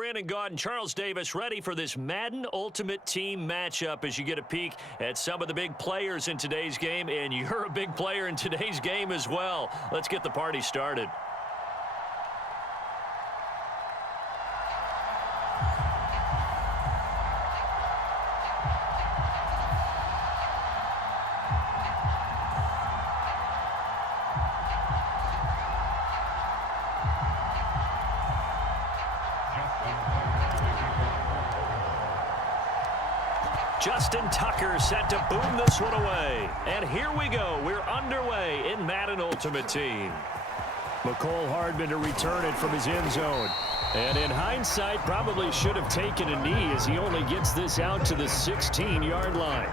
Brandon Gaudin, Charles Davis, ready for this Madden Ultimate Team matchup as you get a peek at some of the big players in today's game, and you're a big player in today's game as well. Let's get the party started. Justin Tucker set to boom this one away. And here we go. We're underway in Madden Ultimate Team. McCole Hardman to return it from his end zone. And in hindsight, probably should have taken a knee as he only gets this out to the 16-yard line.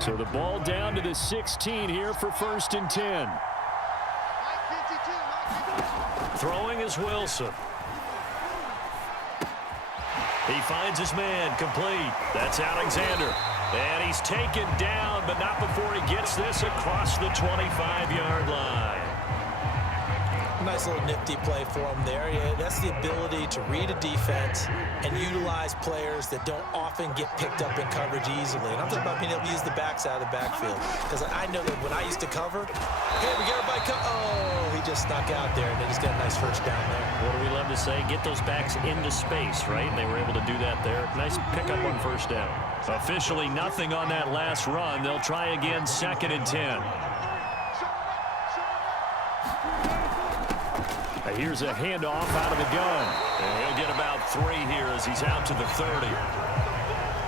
So the ball down to the 16 here for 1st and 10. Throwing is Wilson. He finds his man complete. That's Alexander. And he's taken down, but not before he gets this across the 25-yard line. Nice little nifty play for him there. Yeah, that's the ability to read a defense and utilize players that don't often get picked up in coverage easily. And I'm talking about being able to use the backs out of the backfield. Because I know that when I used to cover, hey, we got everybody oh, he just snuck out there, and they just got a nice first down there. What do we love to say? Get those backs into space, right? And they were able to do that there. Nice pickup on 1st down. Officially nothing on that last run. They'll try again 2nd and 10. Here's a handoff out of the gun. And he'll get about 3 here as he's out to the 30.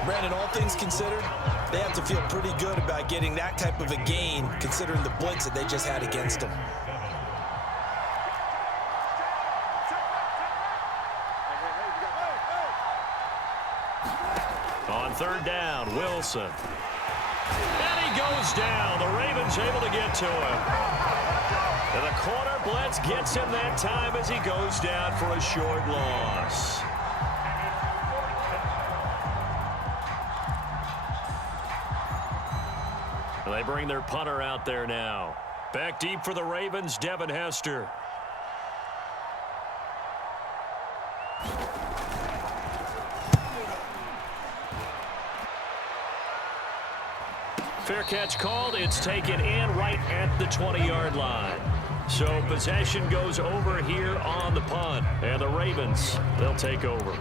Brandon, all things considered, they have to feel pretty good about getting that type of a gain considering the blitz that they just had against them. On 3rd down, Wilson. And he goes down. The Ravens able to get to him. And the corner blitz gets him that time as he goes down for a short loss. And they bring their punter out there now. Back deep for the Ravens, Devin Hester. Fair catch called. It's taken in right at the 20-yard line. So possession goes over here on the punt. And the Ravens, they'll take over.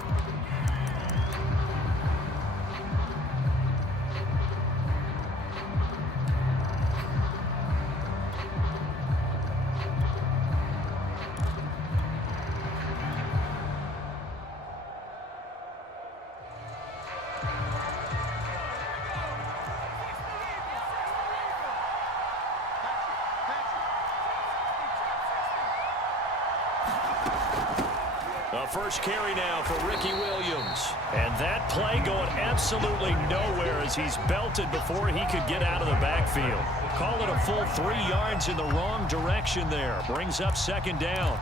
First carry now for Ricky Williams. And that play going absolutely nowhere as he's belted before he could get out of the backfield. Call it a full 3 yards in the wrong direction there. Brings up 2nd down.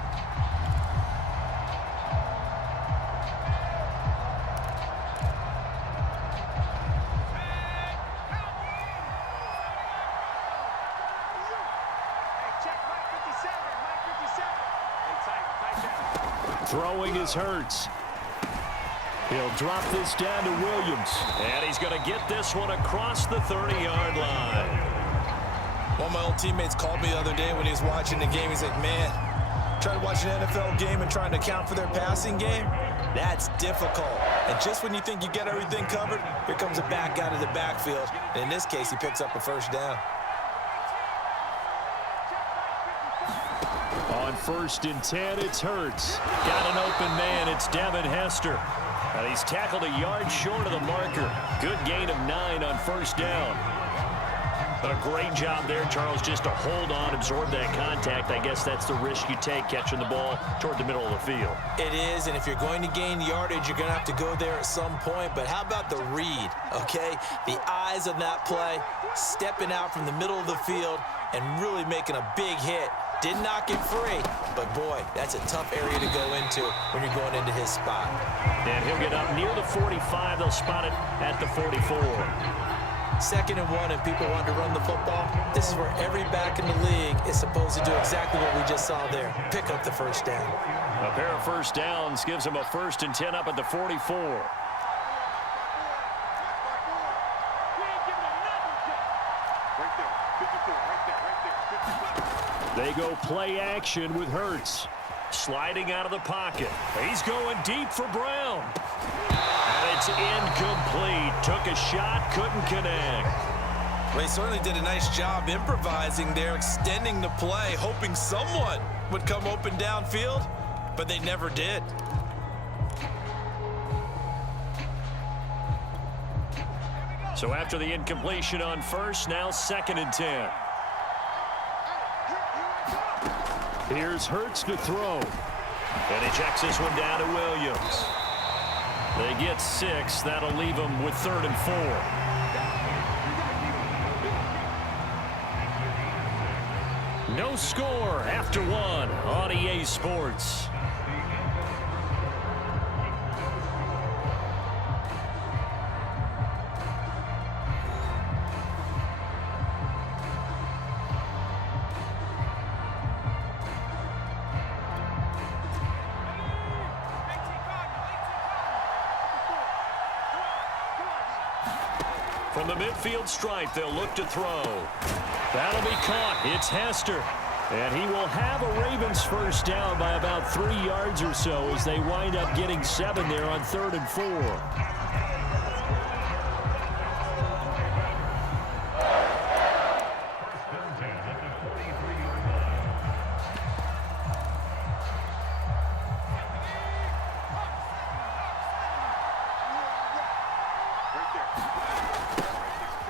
Throwing is Hurts. He'll drop this down to Williams. And he's going to get this one across the 30-yard line. One of my old teammates called me the other day when he was watching the game. He's like, man, trying to watch an NFL game and trying to account for their passing game, that's difficult. And just when you think you get everything covered, here comes a back out of the backfield. And in this case, he picks up a 1st down. On 1st and 10, it's Hurts. Got an open man. It's Devin Hester. And he's tackled a yard short of the marker. Good gain of 9 on 1st down. A great job there, Charles, just to hold on, absorb that contact. I guess that's the risk you take catching the ball toward the middle of the field. It is, and if you're going to gain yardage, you're going to have to go there at some point. But how about the read, okay? The eyes of that play, stepping out from the middle of the field, and really making a big hit. Did not get free, but boy, that's a tough area to go into when you're going into his spot. And he'll get up near the 45. They'll spot it at the 44. 2nd and 1, and people want to run the football. This is where every back in the league is supposed to do exactly what we just saw there. Pick up the first down. A pair of first downs gives them a 1st and 10 up at the 44. They go play action with Hurts. Sliding out of the pocket. He's going deep for Brown. And it's incomplete. Took a shot, couldn't connect. Well, he certainly did a nice job improvising there, extending the play, hoping someone would come open downfield, but they never did. So after the incompletion on first, now 2nd and 10. Here's Hurts to throw. And he checks this one down to Williams. They get 6. That'll leave them with 3rd and 4. No score after 1 on EA Sports. From the midfield stripe, they'll look to throw. That'll be caught. It's Hester. And he will have a Ravens first down by about 3 yards or so as they wind up getting 7 there on 3rd and 4.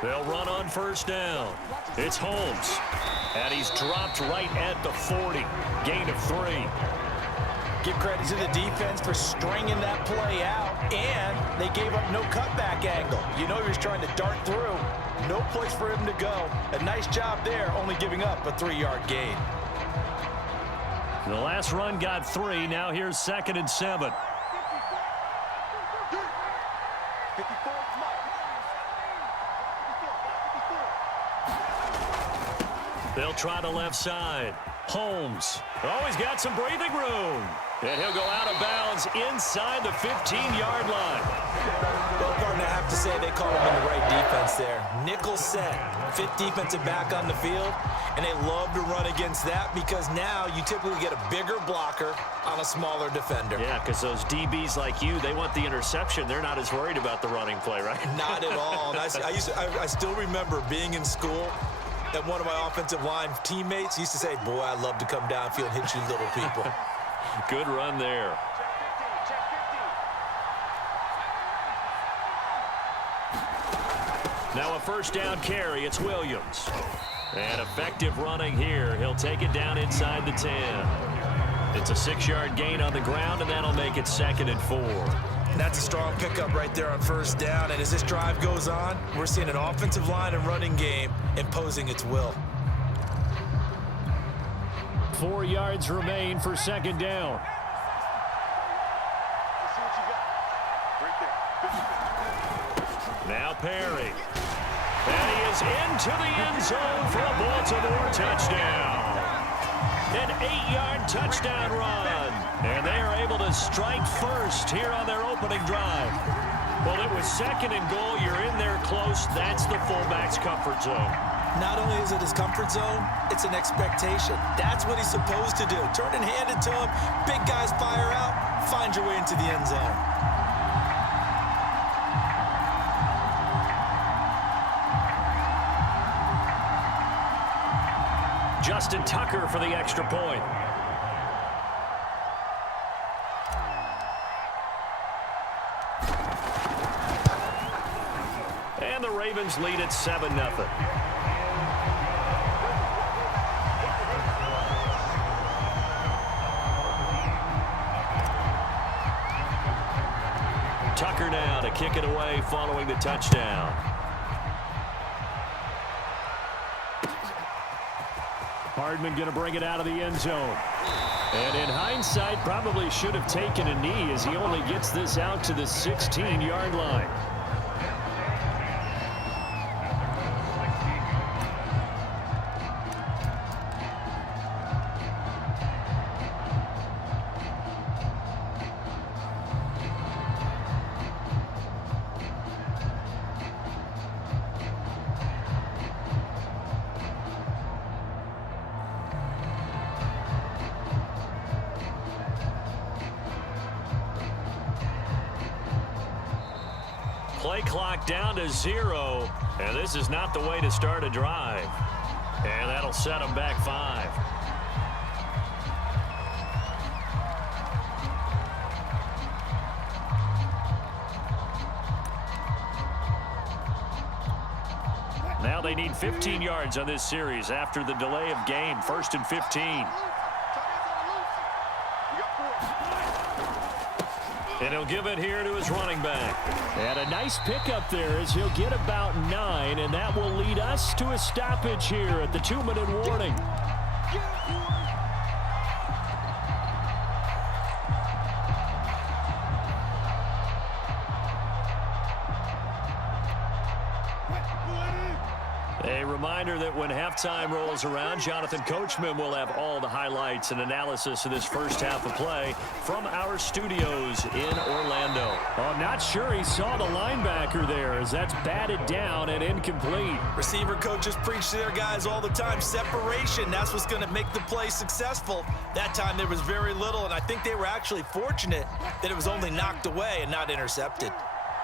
They'll run on first down. It's Holmes. And he's dropped right at the 40. Gain of 3. Give credit to the defense for stringing that play out, and they gave up no cutback angle. You know he was trying to dart through. No place for him to go. A nice job there, only giving up a 3-yard gain. The last run got 3. Now here's 2nd and 7. They'll try the left side. Holmes. Oh, he's got some breathing room. And he'll go out of bounds inside the 15-yard line. Well, partner, I have to say they called him in the right defense there. Nickel set. 5th defensive back on the field. And they love to run against that because now you typically get a bigger blocker on a smaller defender. Yeah, because those DBs like you, they want the interception. They're not as worried about the running play, right? Not at all. And I still remember being in school, and one of my offensive line teammates used to say, boy, I'd love to come downfield and hit you little people. Good run there. Now a first down carry. It's Williams. And effective running here. He'll take it down inside the 10. It's a 6-yard gain on the ground, and that'll make it 2nd and 4. That's a strong pickup right there on first down. And as this drive goes on, we're seeing an offensive line and running game imposing its will. 4 yards remain for 2nd down. Now Perry. And he is into the end zone for a Baltimore touchdown. An 8-yard touchdown run. And they are able to strike first here on their opening drive. Well, it was 2nd and goal. You're in there close. That's the fullback's comfort zone. Not only is it his comfort zone, it's an expectation. That's what he's supposed to do. Turn and hand it to him. Big guys fire out. Find your way into the end zone. Justin Tucker for the extra point. And the Ravens lead at 7-0. Tucker now to kick it away following the touchdown. Hardman going to bring it out of the end zone. And in hindsight, probably should have taken a knee as he only gets this out to the 16-yard line. Play clock down to 0, and this is not the way to start a drive. And that'll set them back 5. Now they need 15 yards on this series after the delay of game. 1st and 15. And he'll give it here to his running back. And a nice pickup there as he'll get about 9, and that will lead us to a stoppage here at the 2-minute warning. A reminder that when halftime rolls around, Jonathan Coachman will have all the highlights and analysis of this first half of play from our studios in Orlando. Oh, not sure he saw the linebacker there as that's batted down and incomplete. Receiver coaches preach to their guys all the time. Separation, that's what's going to make the play successful. That time there was very little, and I think they were actually fortunate that it was only knocked away and not intercepted.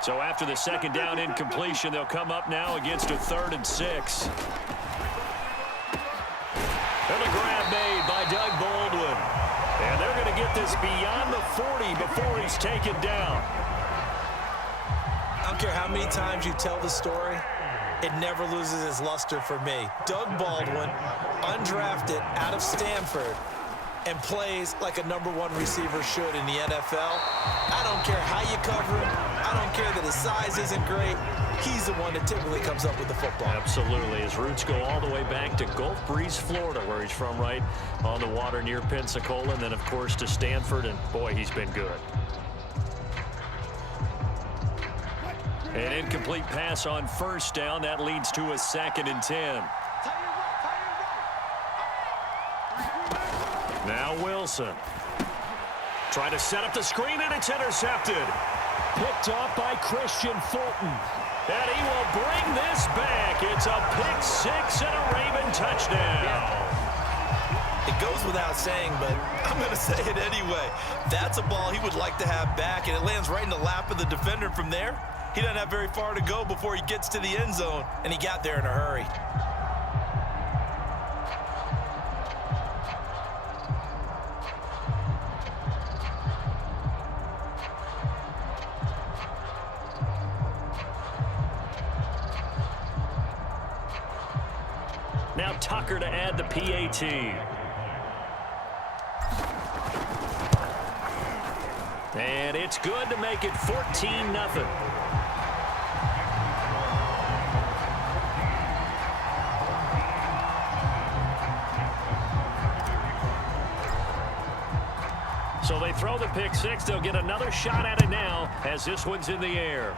So after the second down incompletion, they'll come up now against a 3rd and 6. And a grab made by Doug Baldwin. And they're going to get this beyond the 40 before he's taken down. I don't care how many times you tell the story, it never loses its luster for me. Doug Baldwin, undrafted out of Stanford, and plays like a #1 receiver should in the NFL. I don't care how you cover him. I don't care that his size isn't great. He's the one that typically comes up with the football. Absolutely. His roots go all the way back to Gulf Breeze, Florida, where he's from, right on the water near Pensacola, and then, of course, to Stanford, and, boy, he's been good. An incomplete pass on 1st down. That leads to a 2nd and 10. Now Wilson. Trying to set up the screen, and it's intercepted. Picked off by Christian Fulton. And he will bring this back. It's a pick 6 and a Raven touchdown. It goes without saying, but I'm going to say it anyway. That's a ball he would like to have back, and it lands right in the lap of the defender from there. He doesn't have very far to go before he gets to the end zone, and he got there in a hurry. Now Tucker to add the PAT. And it's good to make it 14-0. So they throw the pick 6. They'll get another shot at it now as this one's in the air.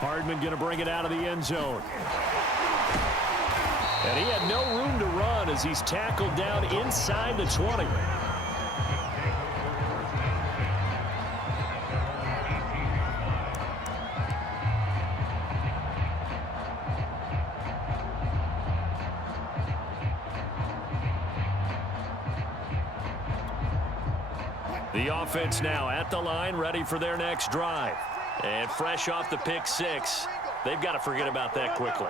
Hardman going to bring it out of the end zone. And he had no room to run as he's tackled down inside the 20. The offense now at the line, ready for their next drive. And fresh off the pick 6, they've got to forget about that quickly.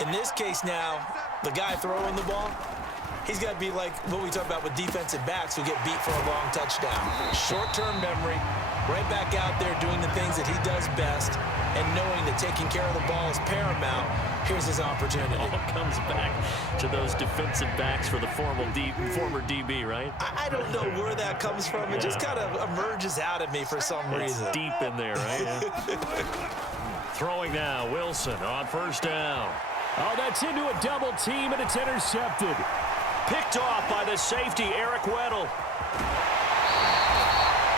In this case now, the guy throwing the ball, he's got to be like what we talk about with defensive backs who get beat for a long touchdown. Short-term memory, right back out there doing the things that he does best, and knowing that taking care of the ball is paramount. Here's his opportunity. All comes back to those defensive backs for the former DB, right? I don't know where that comes from. It just kind of emerges out of me for some reason. It's deep in there, right? Yeah. Throwing now, Wilson on 1st down. Oh, that's into a double team, and it's intercepted. Picked off by the safety, Eric Weddle.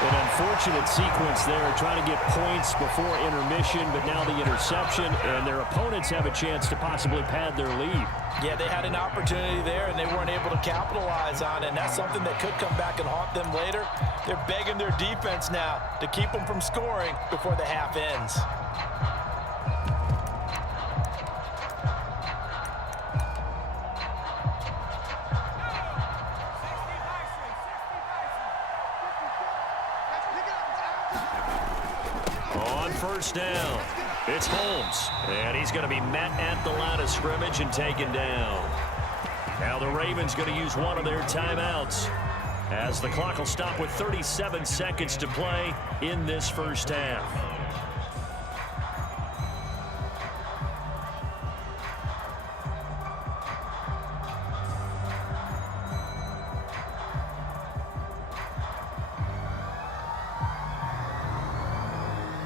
An unfortunate sequence there, trying to get points before intermission, but now the interception, and their opponents have a chance to possibly pad their lead. Yeah, they had an opportunity there, and they weren't able to capitalize on it, and that's something that could come back and haunt them later. They're begging their defense now to keep them from scoring before the half ends. First down. It's Holmes, and he's going to be met at the line of scrimmage and taken down. Now the Ravens going to use one of their timeouts as the clock will stop with 37 seconds to play in this first half.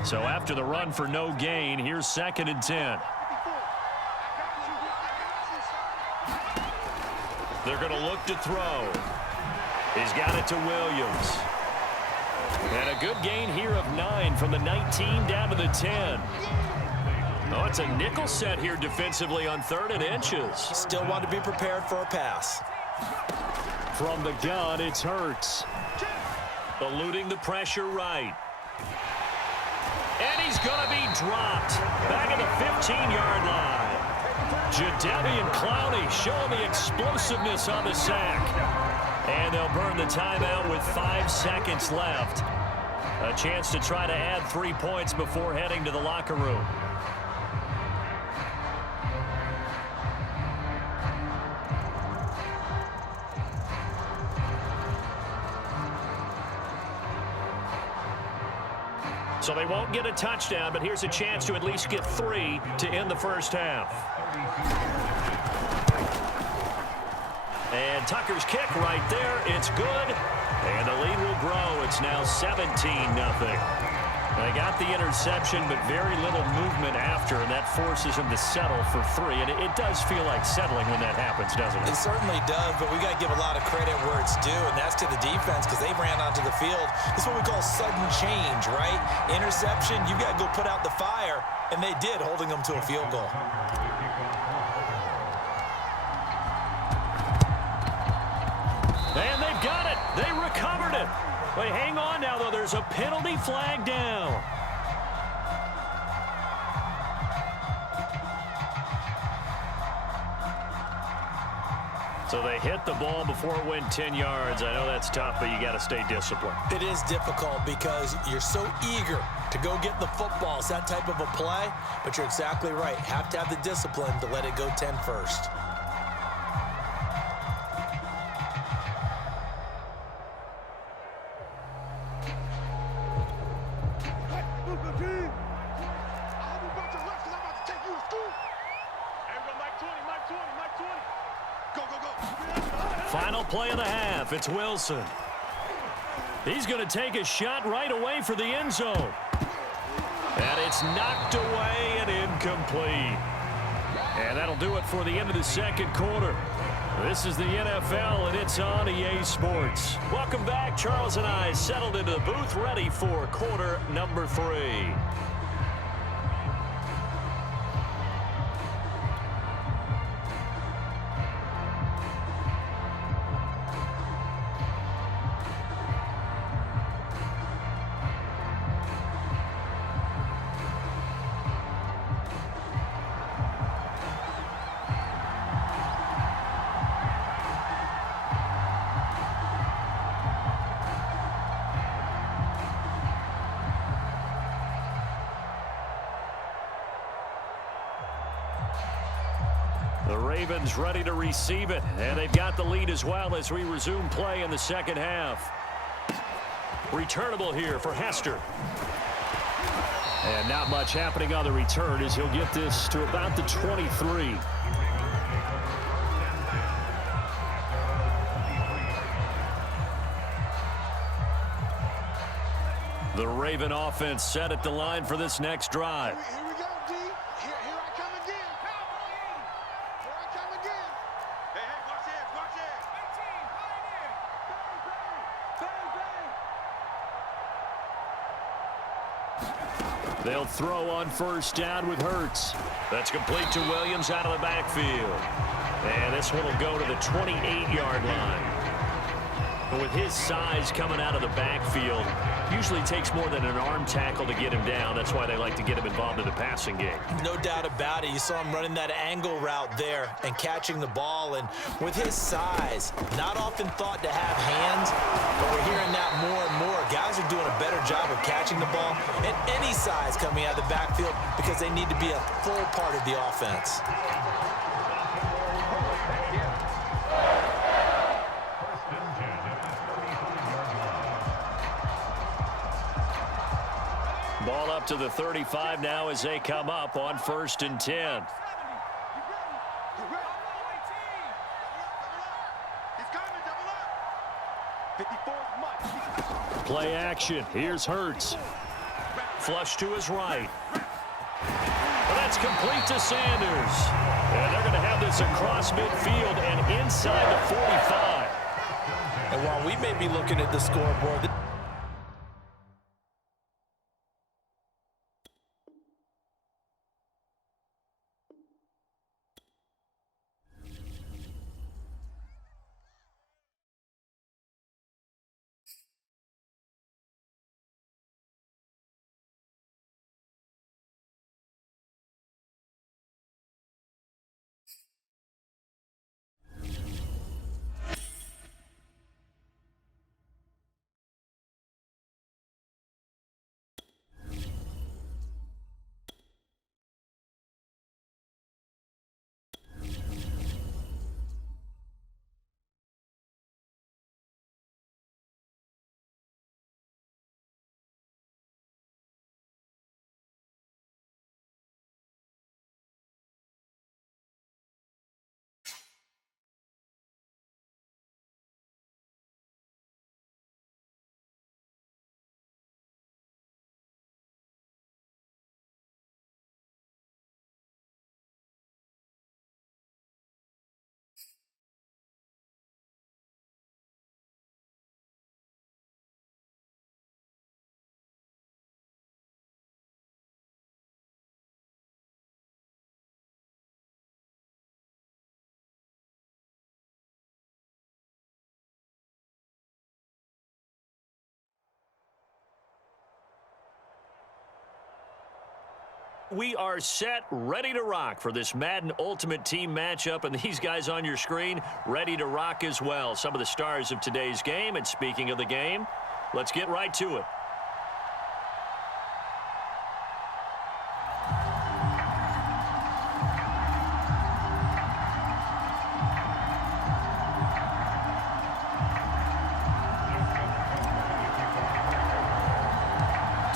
So after the run for no gain, here's 2nd and 10. They're going to look to throw. He's got it to Williams. And a good gain here of 9 from the 19 down to the 10. Oh, it's a nickel set here defensively on 3rd and inches. Still want to be prepared for a pass. From the gun, it's Hurts. Eluding the pressure right. And he's going to be dropped back at the 15-yard line. Jadeveon Clowney showing the explosiveness on the sack. And they'll burn the timeout with 5 seconds left. A chance to try to add 3 points before heading to the locker room. So they won't get a touchdown, but here's a chance to at least get 3 to end the first half. And Tucker's kick right there. It's good. And the lead will grow. It's now 17-0. They got the interception, but very little movement after, and that forces them to settle for 3. And it does feel like settling when that happens, doesn't it? It certainly does, but we got to give a lot of credit where it's due, and that's to the defense because they ran onto the field. This is what we call sudden change, right? Interception, you got to go put out the fire, and they did, holding them to a field goal. And they've got it. They recovered it. Wait, hang on now, though. There's a penalty flag down. So they hit the ball before it went 10 yards. I know that's tough, but you got to stay disciplined. It is difficult because you're so eager to go get the football. It's that type of a play, but you're exactly right. Have to have the discipline to let it go 10 first. Final play of the half. It's Wilson. He's going to take a shot right away for the end zone. And it's knocked away and incomplete. And that'll do it for the end of the second quarter. This is the NFL, and it's on EA Sports. Welcome back. Charles and I settled into the booth, ready for quarter number 3. The Ravens ready to receive it, and they've got the lead as well as we resume play in the second half. Returnable here for Hester. And not much happening on the return as he'll get this to about the 23. The Raven offense set at the line for this next drive. Here we go, D. Here I come again. They'll throw on first down with Hurts. That's complete to Williams out of the backfield. And this one will go to the 28-yard line. But with his size coming out of the backfield, usually takes more than an arm tackle to get him down. That's why they like to get him involved in the passing game. No doubt about it. You saw him running that angle route there and catching the ball. And with his size, not often thought to have hands, but we're hearing that more and more. Guys are doing a better job of catching the ball at any size coming out of the backfield because they need to be a full part of the offense. Ball up to the 35 now as they come up on 1st and 10. Play action. Here's Hurts. Flush to his right. But that's complete to Sanders. And they're going to have this across midfield and inside the 45. And while we may be looking at the scoreboard, we are set, ready to rock for this Madden Ultimate Team matchup, and these guys on your screen ready to rock as well. Some of the stars of today's game, and speaking of the game, let's get right to it.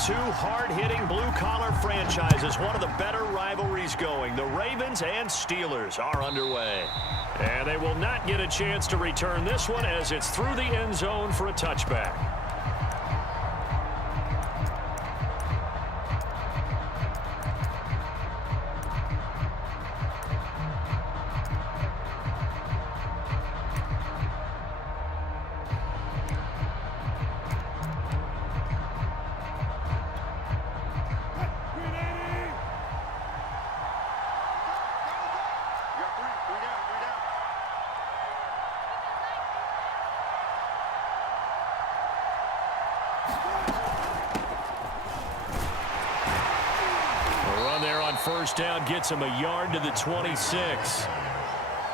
Two hard-hitting blue-collar franchises, one of the better rivalries going. The Ravens and Steelers are underway. And they will not get a chance to return this one as it's through the end zone for a touchback. First down gets him a yard to the 26.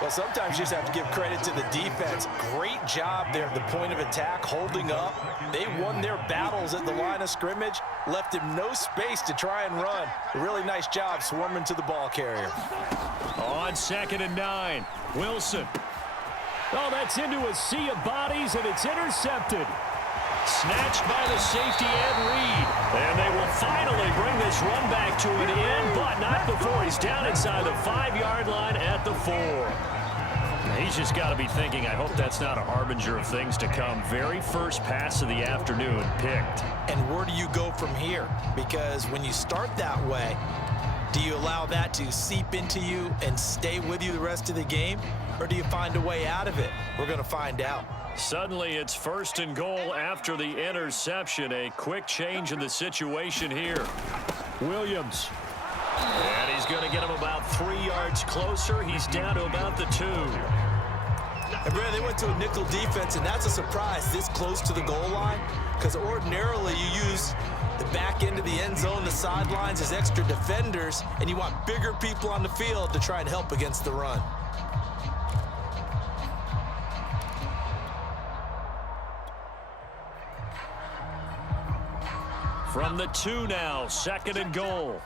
Well, sometimes you just have to give credit to the defense. Great job there at the point of attack, holding up. They won their battles at the line of scrimmage, left him no space to try and run. A really nice job swarming to the ball carrier. On 2nd and 9, Wilson. Oh, that's into a sea of bodies, and it's intercepted. Snatched by the safety Ed Reed. And they will finally bring this run back to an end, but not before he's down inside the 5-yard line at the 4. He's just got to be thinking, I hope that's not a harbinger of things to come. Very first pass of the afternoon picked. And where do you go from here? Because when you start that way, do you allow that to seep into you and stay with you the rest of the game? Or do you find a way out of it? We're going to find out. Suddenly, it's 1st and goal after the interception. A quick change in the situation here. Williams. And he's going to get him about 3 yards closer. He's down to about the 2. And Brad, they went to a nickel defense, and that's a surprise this close to the goal line, because ordinarily you use the back end of the end zone, the sidelines as extra defenders, and you want bigger people on the field to try and help against the run. From the 2 now, 2nd and goal.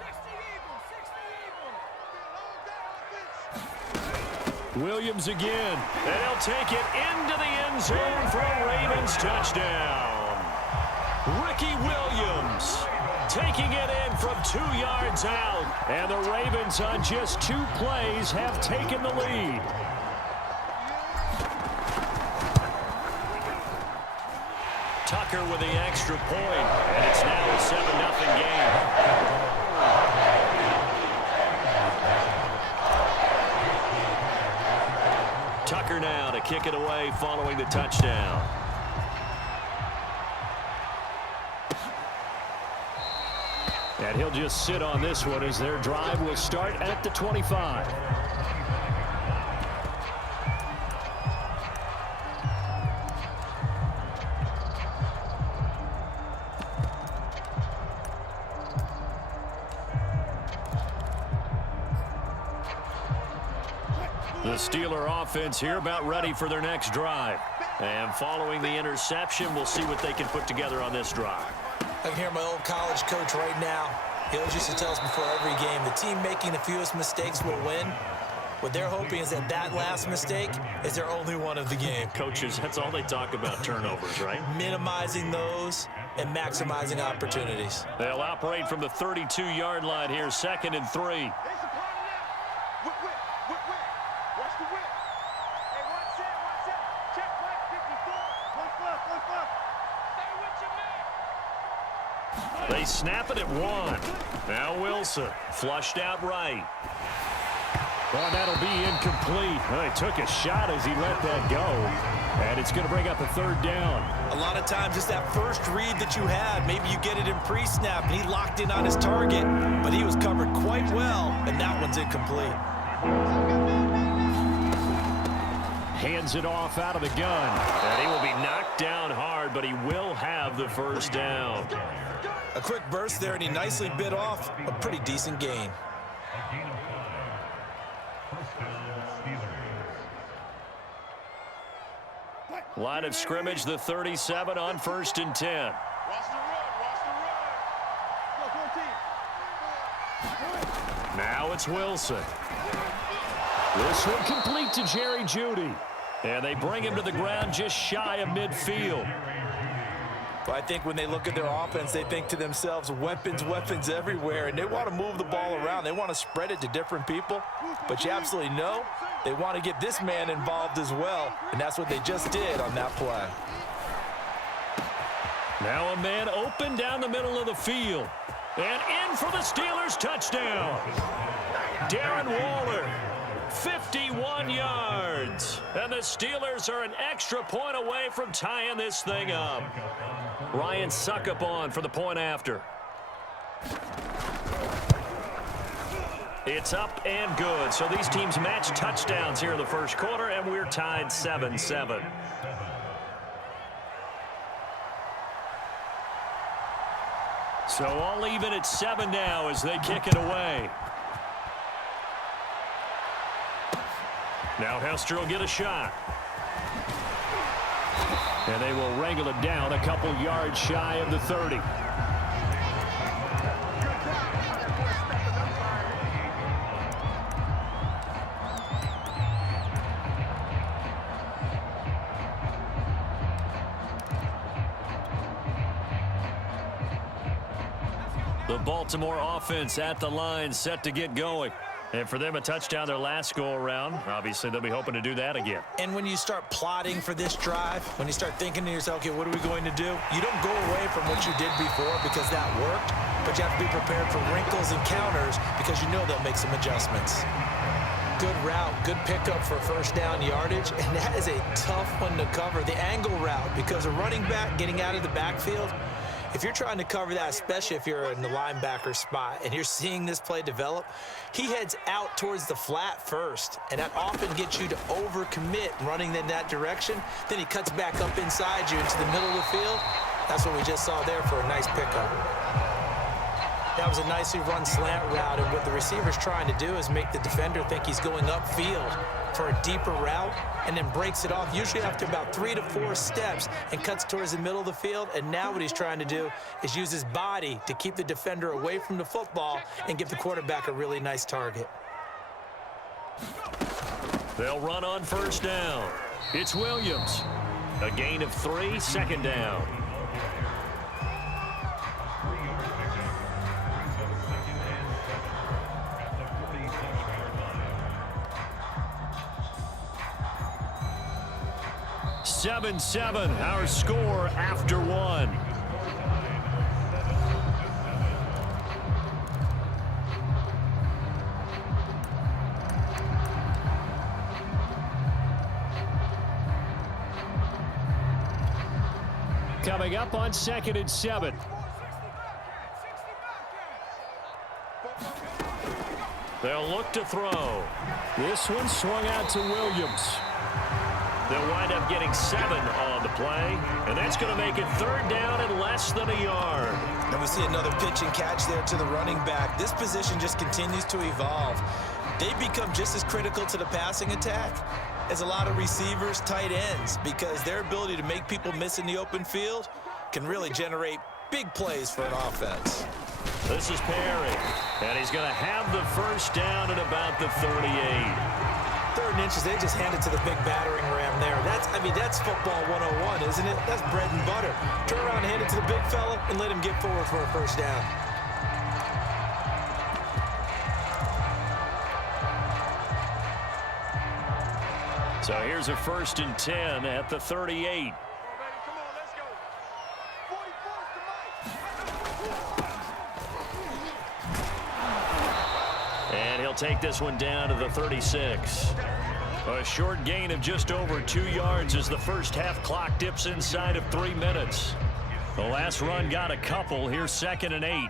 Williams again, and he'll take it into the end zone for a Ravens touchdown. Ricky Williams taking it in from 2 yards out, and the Ravens on just 2 plays have taken the lead. Tucker with the extra point, and it's now a 7-0 game. Tucker now to kick it away following the touchdown. And he'll just sit on this one as their drive will start at the 25. The Steeler offense here about ready for their next drive. And following the interception, we'll see what they can put together on this drive. I can hear my old college coach right now. He always used to tell us before every game, the team making the fewest mistakes will win. What they're hoping is that that last mistake is their only one of the game. Coaches, that's all they talk about, turnovers, right? Minimizing those and maximizing opportunities. They'll operate from the 32-yard line here, 2nd and 3. They snap it at 1. Now Wilson, flushed out right. Well, that'll be incomplete. Well, he took a shot as he let that go. And it's going to bring up a 3rd down. A lot of times it's that first read that you had. Maybe you get it in pre-snap, and he locked in on his target, but he was covered quite well, and that one's incomplete. Hands it off out of the gun. And he will be knocked down hard, but he will have the 1st down. A quick burst there, and he nicely bit off a pretty decent gain. Line of scrimmage, the 37 on 1st and 10. Now it's Wilson. This one complete to Jerry Jeudy. And they bring him to the ground just shy of midfield. Well, I think when they look at their offense, they think to themselves, weapons, weapons everywhere, and they want to move the ball around. They want to spread it to different people, but you absolutely know they want to get this man involved as well, and that's what they just did on that play. Now a man open down the middle of the field, and in for the Steelers touchdown. Darren Waller, 51 yards, and the Steelers are an extra point away from tying this thing up. Ryan Suckup on for the point after. It's up and good. So these teams match touchdowns here in the 1st quarter, and we're tied 7-7. So all even at 7 now as they kick it away. Now Hester will get a shot. And they will wrangle it down a couple yards shy of the 30. The Baltimore offense at the line, set to get going. And for them, a touchdown their last go-around. Obviously, they'll be hoping to do that again. And when you start plotting for this drive, when you start thinking to yourself, okay, what are we going to do? You don't go away from what you did before because that worked, but you have to be prepared for wrinkles and counters because you know they'll make some adjustments. Good route, good pickup for 1st down yardage, and that is a tough one to cover, the angle route, because a running back getting out of the backfield, If you're trying to cover that, especially if you're in the linebacker spot and you're seeing this play develop, he heads out towards the flat first, and that often gets you to overcommit running in that direction. Then he cuts back up inside you into the middle of the field. That's what we just saw there for a nice pickup. That was a nicely run slant route, and what the receiver's trying to do is make the defender think he's going upfield for a deeper route, and then breaks it off, usually after about 3 to 4 steps, and cuts towards the middle of the field. And now what he's trying to do is use his body to keep the defender away from the football and give the quarterback a really nice target. They'll run on first down. It's Williams. A gain of 3, second down. Seven, our score after 1. Coming up on 2nd and 7. They'll look to throw. This one swung out to Williams. They'll wind up getting 7 on the play, and that's going to make it 3rd down and less than a yard. And we see another pitch and catch there to the running back. This position just continues to evolve. They become just as critical to the passing attack as a lot of receivers, tight ends, because their ability to make people miss in the open field can really generate big plays for an offense. This is Perry, and he's going to have the first down at about the 38. 3rd and inches, they just hand it to the big battering ram there. That's football 101, isn't it? That's bread and butter. Turn around and hand it to the big fella and let him get forward for a first down. So here's a 1st and 10 at the 38. And he'll take this one down to the 36. A short gain of just over 2 yards as the first half clock dips inside of 3 minutes. The last run got a couple. Here's 2nd and 8.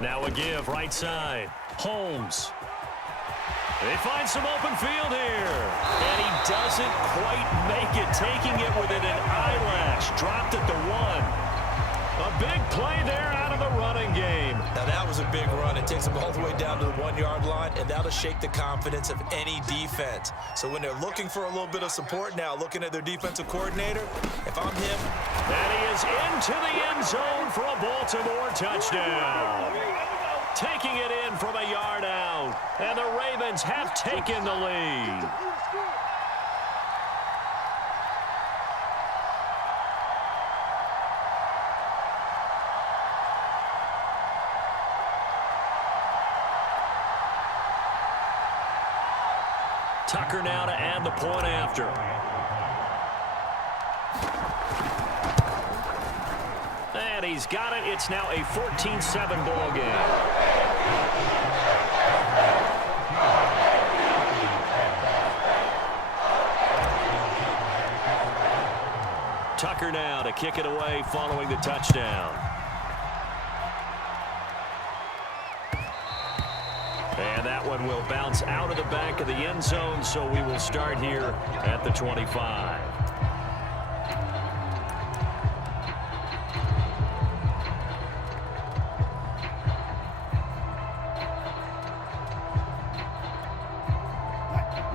Now a give right side. Holmes. They find some open field here. And he doesn't quite make it, taking it within an eyelash. Dropped at the 1. A big play there out of the running game. Now that was a big run. It takes them all the way down to the 1-yard line, and that'll shake the confidence of any defense. So when they're looking for a little bit of support now, looking at their defensive coordinator, if I'm him. And he is into the end zone for a Baltimore touchdown. Taking it in from a yard out. And the Ravens have taken the lead. Tucker now to add the point after. And he's got it. It's now a 14-7 ball game. Tucker now to kick it away following the touchdown. And that one will bounce out of the back of the end zone, so we will start here at the 25.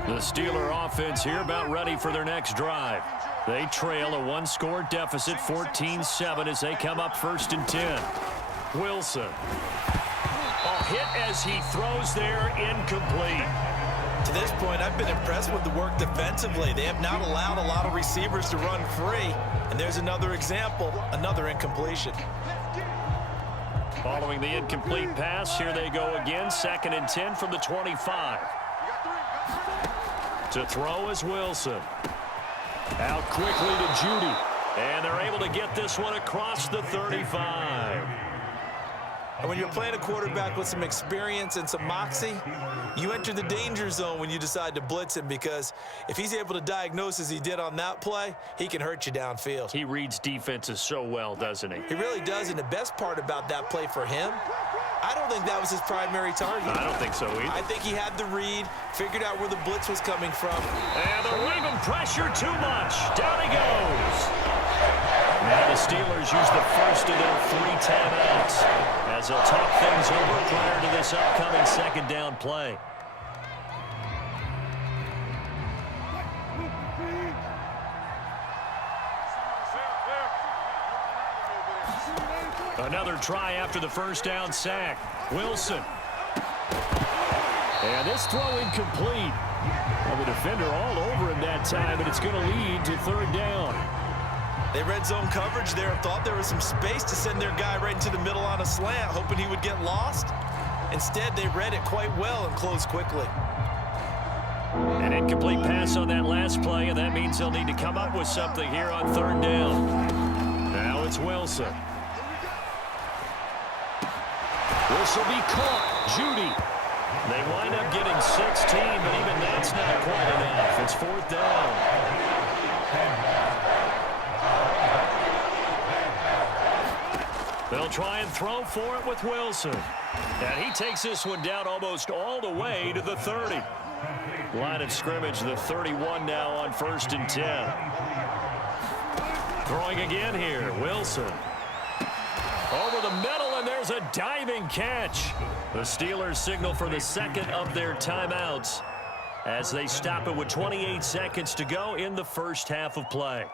The Steeler offense here about ready for their next drive. They trail a 1-score deficit, 14-7, as they come up 1st and 10. Wilson. A hit as he throws there, incomplete. To this point, I've been impressed with the work defensively. They have not allowed a lot of receivers to run free. And there's another example, another incompletion. Following the incomplete pass, here they go again, 2nd and 10 from the 25. To throw is Wilson. Out quickly to Judy. And they're able to get this one across the 35. And when you're playing a quarterback with some experience and some moxie, you enter the danger zone when you decide to blitz him, because if he's able to diagnose as he did on that play, he can hurt you downfield. He reads defenses so well, doesn't he? He really does, and the best part about that play for him, I don't think that was his primary target. I don't think so either. I think he had the read, figured out where the blitz was coming from. And the Raven pressure too much. Down he goes. Now the Steelers use the first of their 3 timeouts as they'll talk things over prior to this upcoming second down play. Another try after the first down sack. Wilson. And this throw incomplete. Well, the defender all over him that time, and it's going to lead to third down. They red zone coverage there and thought there was some space to send their guy right into the middle on a slant, hoping he would get lost. Instead, they read it quite well and closed quickly. An incomplete pass on that last play, and that means they'll need to come up with something here on third down. Now it's Wilson. This will be caught. Judy. They wind up getting 16, but even that's not quite enough. It's fourth down. They'll try and throw for it with Wilson. And he takes this one down almost all the way to the 30. Line of scrimmage, the 31 now on 1st and 10. Throwing again here, Wilson. Over the middle, and there's a diving catch. The Steelers signal for the second of their timeouts as they stop it with 28 seconds to go in the first half of play.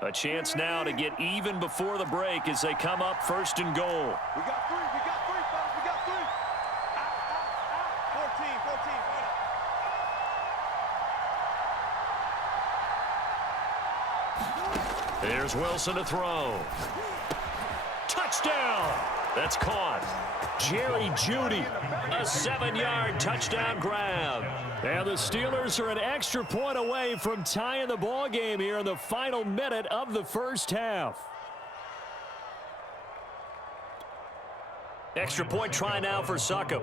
A chance now to get even before the break as they come up 1st and goal. We got 3, fellas, we got 3. Out. 14, There's Wilson to throw. Touchdown! That's caught. Jerry Jeudy, a 7-yard touchdown grab. And the Steelers are an extra point away from tying the ball game here in the final minute of the first half. Extra point try now for Succop.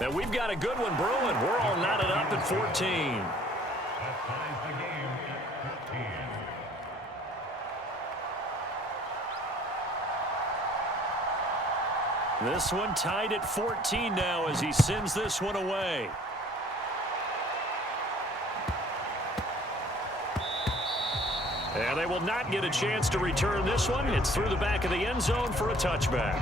And we've got a good one brewing. We're all knotted up at 14. This one tied at 14 now as he sends this one away. And they will not get a chance to return this one. It's through the back of the end zone for a touchback.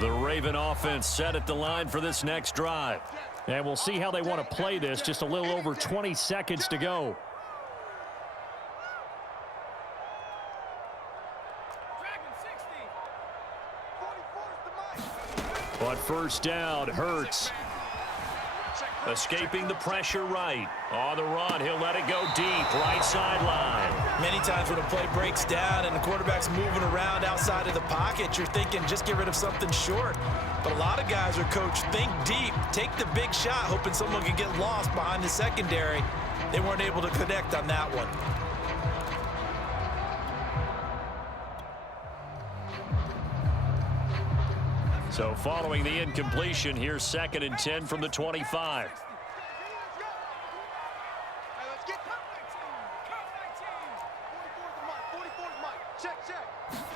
The Raven offense set at the line for this next drive. And we'll see how they want to play this. Just a little over 20 seconds to go. But first down, Hurts. Escaping the pressure right. On the run, he'll let it go deep, right sideline. Many times when a play breaks down and the quarterback's moving around outside of the pocket, you're thinking just get rid of something short. But a lot of guys are coached, think deep, take the big shot, hoping someone can get lost behind the secondary. They weren't able to connect on that one. So following the incompletion, here's 2nd and 10 from the 25.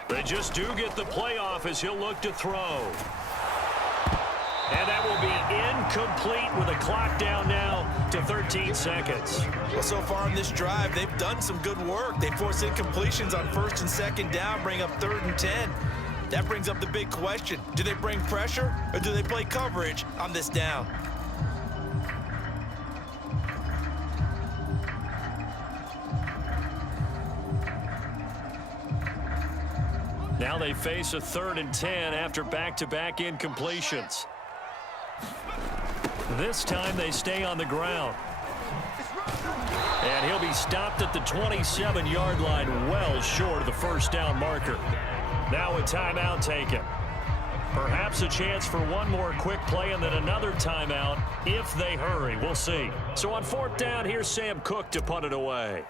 They just do get the playoff as he'll look to throw. And that will be incomplete with a clock down now to 13 seconds. Well, so far on this drive, they've done some good work. They force incompletions on 1st and 2nd down, bring up 3rd and 10. That brings up the big question. Do they bring pressure or do they play coverage on this down? Now they face a 3rd and 10 after back-to-back incompletions. This time they stay on the ground. And he'll be stopped at the 27-yard line, well short of the first down marker. Now a timeout taken. Perhaps a chance for one more quick play and then another timeout if they hurry. We'll see. So on fourth down, here's Sam Cook to punt it away.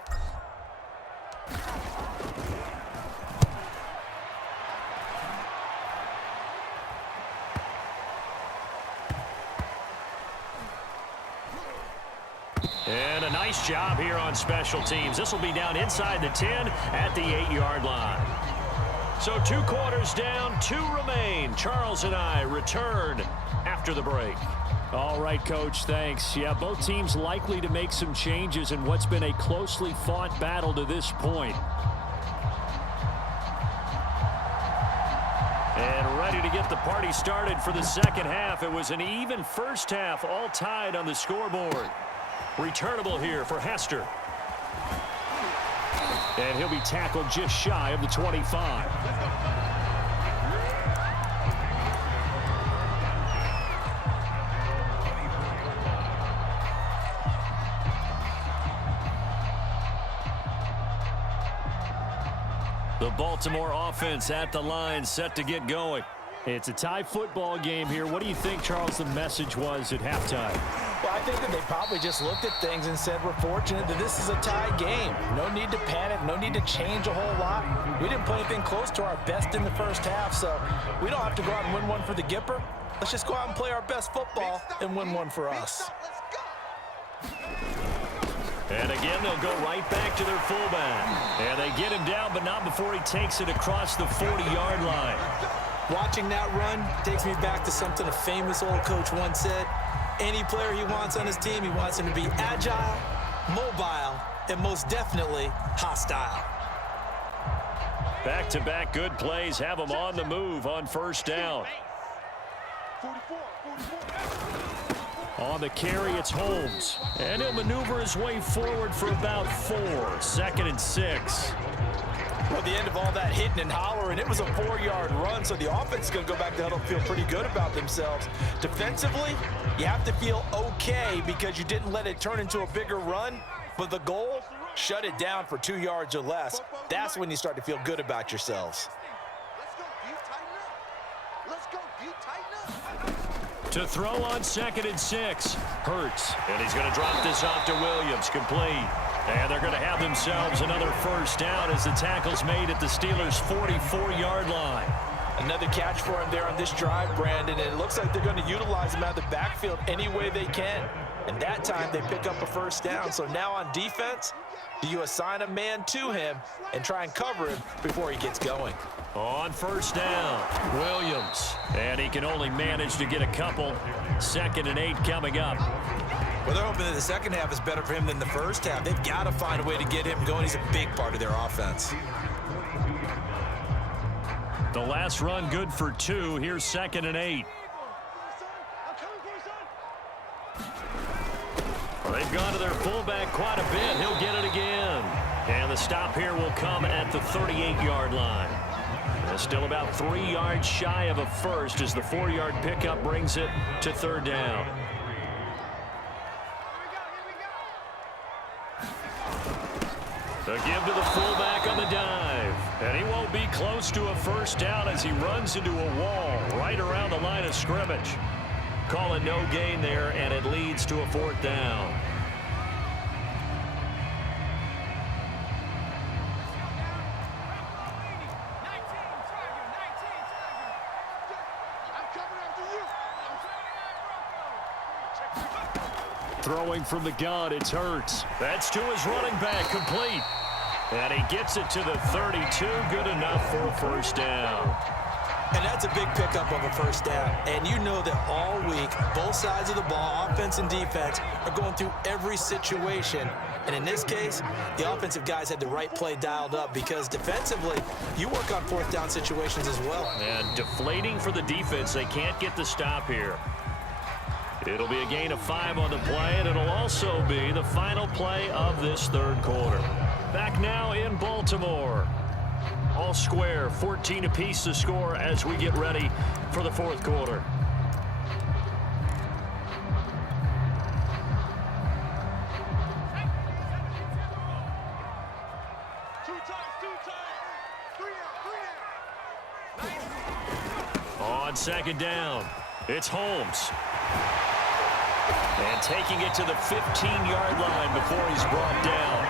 And a nice job here on special teams. This will be down inside the 10 at the 8-yard line. So 2 quarters down, 2 remain. Charles and I return after the break. All right, Coach, thanks. Yeah, both teams likely to make some changes in what's been a closely fought battle to this point. And ready to get the party started for the second half. It was an even first half, all tied on the scoreboard. Returnable here for Hester. And he'll be tackled just shy of the 25. The Baltimore offense at the line, set to get going. It's a tie football game here. What do you think, Charles, the message was at halftime? Well, I think that they probably just looked at things and said, we're fortunate that this is a tie game. No need to panic, no need to change a whole lot. We didn't play anything close to our best in the first half, so we don't have to go out and win one for the Gipper. Let's just go out and play our best football and win one for us. And again, they'll go right back to their fullback. And they get him down, but not before he takes it across the 40-yard line. Watching that run takes me back to something a famous old coach once said. Any player he wants on his team, he wants him to be agile, mobile, and most definitely hostile. Back-to-back good plays have him on the move on first down. On the carry, it's Holmes. And he'll maneuver his way forward for about 4. 2nd and 6. Well, the end of all that hitting and hollering, it was a 4-yard run, so the offense is going to go back to huddle and feel pretty good about themselves. Defensively, you have to feel okay because you didn't let it turn into a bigger run, but the goal, shut it down for 2 yards or less. That's when you start to feel good about yourselves. To throw on 2nd and 6. Hurts. And he's going to drop this off to Williams. Complete. And they're going to have themselves another first down as the tackle's made at the Steelers' 44-yard line. Another catch for him there on this drive, Brandon, and it looks like they're going to utilize him out of the backfield any way they can. And that time they pick up a first down. So now on defense, do you assign a man to him and try and cover him before he gets going? On first down, Williams. And he can only manage to get a couple. 2nd and 8 coming up. Well, they're hoping that the second half is better for him than the first half. They've got to find a way to get him going. He's a big part of their offense. The last run good for 2. Here's 2nd and 8. Well, they've gone to their fullback quite a bit. He'll get it again. And the stop here will come at the 38-yard line. Still about 3 yards shy of a first as the 4-yard pickup brings it to 3rd down. The give to the fullback on the dive. And he won't be close to a first down as he runs into a wall right around the line of scrimmage. Call it no gain there, and it leads to a 4th down. Throwing from the gun, it's Hurts. That's to his running back, complete. And he gets it to the 32, good enough for a first down. And that's a big pickup of a first down. And you know that all week, both sides of the ball, offense and defense, are going through every situation. And in this case, the offensive guys had the right play dialed up because defensively, you work on 4th down situations as well. And deflating for the defense. They can't get the stop here. It'll be a gain of 5 on the play, and it'll also be the final play of this 3rd quarter. Back now in Baltimore. All square, 14 apiece to score as we get ready for the 4th quarter. On second down, it's Holmes. And taking it to the 15-yard line before he's brought down.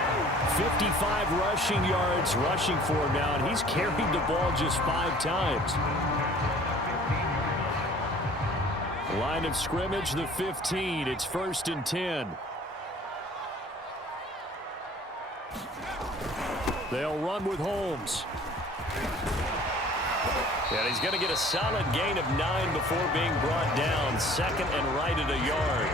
55 rushing yards rushing for him now, and he's carried the ball just 5 times. Line of scrimmage, the 15. It's 1st and 10. They'll run with Holmes. And he's going to get a solid gain of 9 before being brought down. 2nd and right at a yard.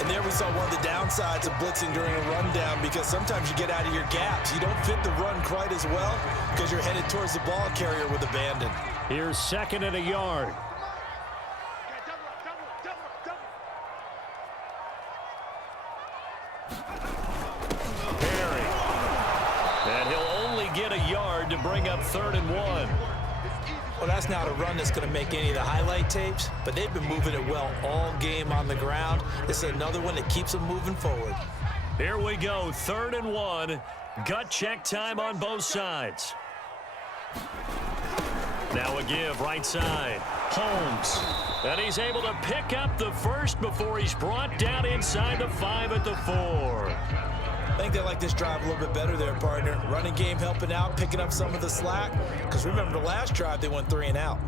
And there we saw one of the downsides of blitzing during a rundown, because sometimes you get out of your gaps. You don't fit the run quite as well because you're headed towards the ball carrier with abandon. Here's 2nd and a yard. Perry. And he'll only get a yard to bring up 3rd and 1. Well, that's not a run that's going to make any of the highlight tapes, but they've been moving it well all game on the ground. This is another one that keeps them moving forward. Here we go, 3rd and 1. Gut check time on both sides. Now a give, right side. Holmes. And he's able to pick up the first before he's brought down inside the 5 at the 4. I think they like this drive a little bit better there, partner. Running game helping out, picking up some of the slack. Because remember, the last drive, they went 3 and out.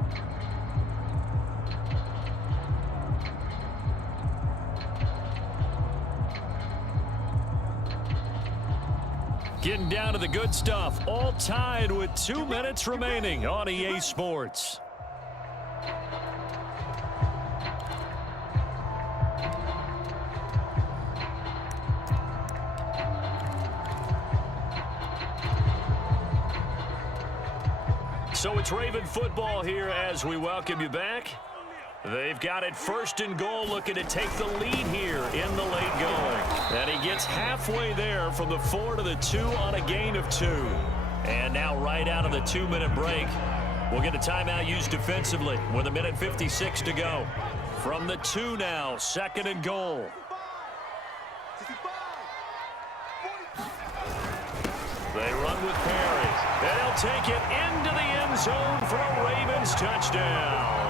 Getting down to the good stuff. All tied with 2 minutes remaining on EA Sports. So it's Raven football here as we welcome you back. They've got it 1st and goal, looking to take the lead here in the late going. And he gets halfway there from the 4 to the 2 on a gain of 2. And now right out of the 2-minute break, we'll get a timeout used defensively with 1:56 to go. From the 2 now, 2nd and goal. They run with Perry. And he'll take it into the end zone for a Ravens touchdown.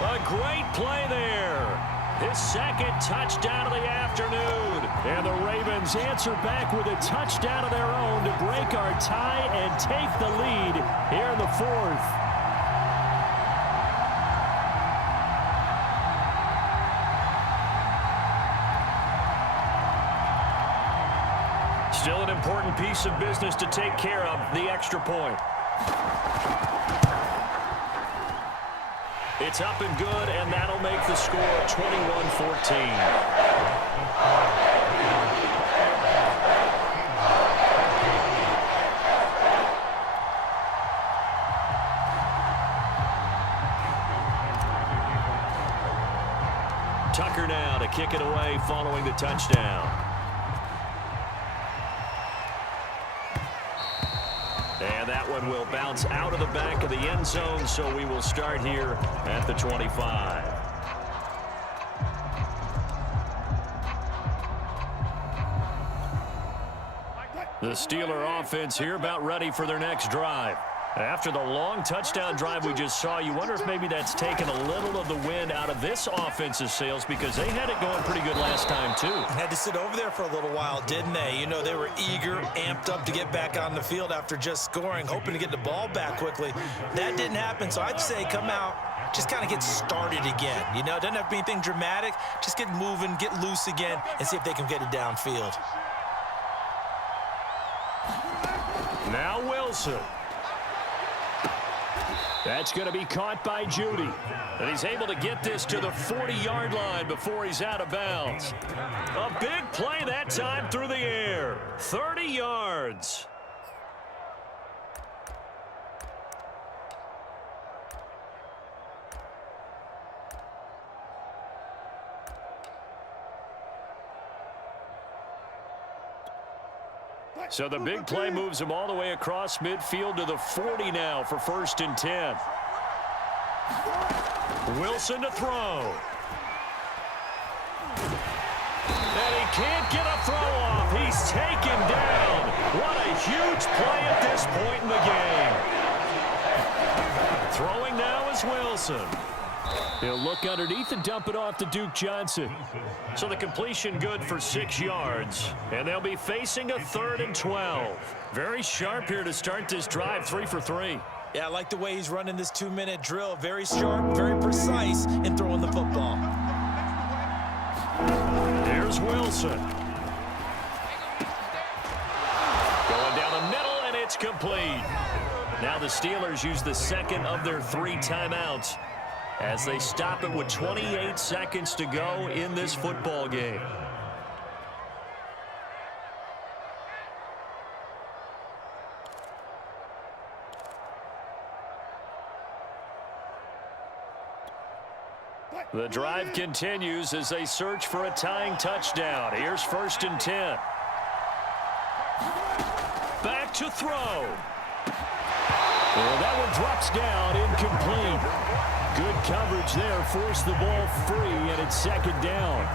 A great play there. His 2nd touchdown of the afternoon. And the Ravens answer back with a touchdown of their own to break our tie and take the lead here in the 4th. Still an important piece of business to take care of, the extra point. It's up and good, and that'll make the score 21-14. Tucker now to kick it away following the touchdown. And that one will bounce out of the back of the end zone, so we will start here at the 25. The Steeler offense here about ready for their next drive. After the long touchdown drive we just saw, you wonder if maybe that's taken a little of the wind out of this offense's sails, because they had it going pretty good last time, too. Had to sit over there for a little while, didn't they? You know, they were eager, amped up to get back on the field after just scoring, hoping to get the ball back quickly. That didn't happen, so I'd say come out, just kind of get started again. You know, it doesn't have to be anything dramatic. Just get moving, get loose again, and see if they can get it downfield. Now Wilson. That's going to be caught by Judy. And he's able to get this to the 40-yard line before he's out of bounds. A big play that time through the air. 30 yards. So the big play moves him all the way across midfield to the 40 now for 1st and 10. Wilson to throw. And he can't get a throw off. He's taken down. What a a huge play at this point in the game. Throwing now is Wilson. He'll look underneath and dump it off to Duke Johnson. So the completion good for 6 yards. And they'll be facing a 3rd and 12. Very sharp here to start this drive, 3 for 3. Yeah, I like the way he's running this 2-minute drill. Very sharp, very precise in throwing the football. Here's Wilson. Going down the middle, and it's complete. Now the Steelers use the second of their 3 timeouts as they stop it with 28 seconds to go in this football game. The drive continues as they search for a tying touchdown. Here's 1st and 10. Back to throw. Well, that one drops down, incomplete. Good coverage there, forced the ball free, and it's 2nd down.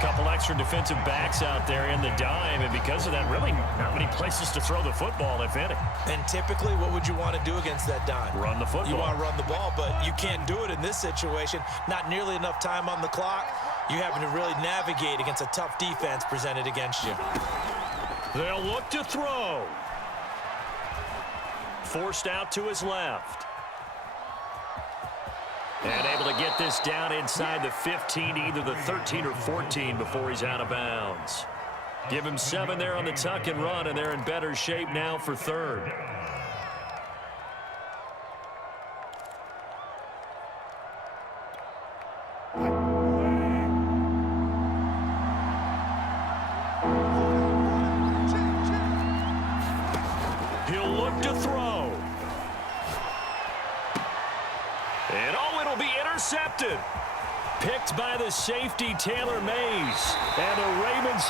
Couple extra defensive backs out there in the dime, and because of that, really not many places to throw the football, if any. And typically, what would you want to do against that dime? Run the football. You want to run the ball, but you can't do it in this situation. Not nearly enough time on the clock. You having to really navigate against a tough defense presented against you. They'll look to throw. Forced out to his left. And able to get this down inside the 15, either the 13 or 14 before he's out of bounds. Give him 7 there on the tuck and run, and they're in better shape now for 3rd. He'll look to throw. And it'll be intercepted. Picked by the safety, Taylor Mays. And the Ravens